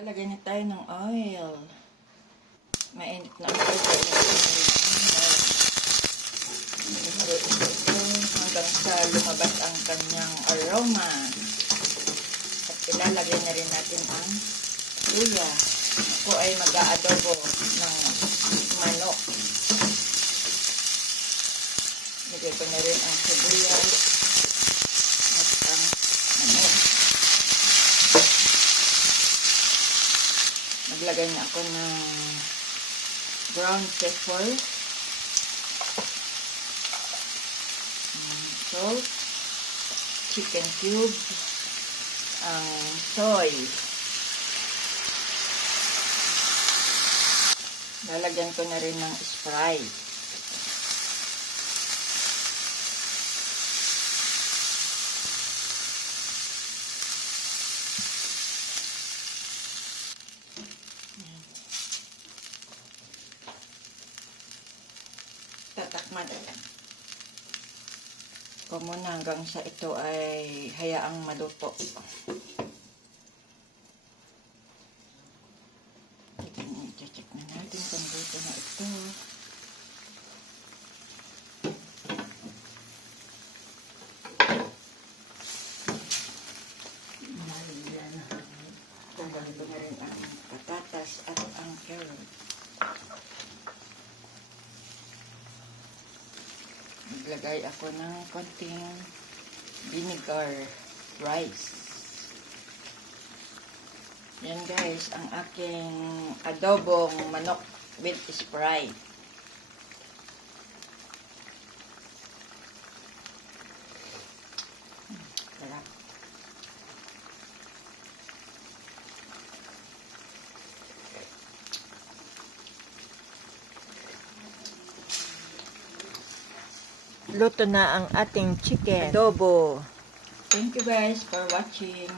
Lalagay na tayo ng oil. Mainit na ang oil. Hanggang sa lumabas ang kanyang aroma. At ilalagay na rin natin ang luya. Ako ay mag-aadobo ng manok. Lagay ko na rin ang sibuyas at ang manok. Maglagay na ako ng brown pepper, salt, chicken cube, ang soy. Lalagyan ko na rin ng Sprite. Tatakman ko muna hanggang sa ito ay hayaang maluto. I-check na natin kung luto na ito. Tanggalin ko na rin ang patatas at ang carrot. Maglagay ako ng konting vinegar rice. Yan guys, ang aking adobong manok with Sprite. Sarap. Luto na ang ating chicken adobo. Thank you guys for watching.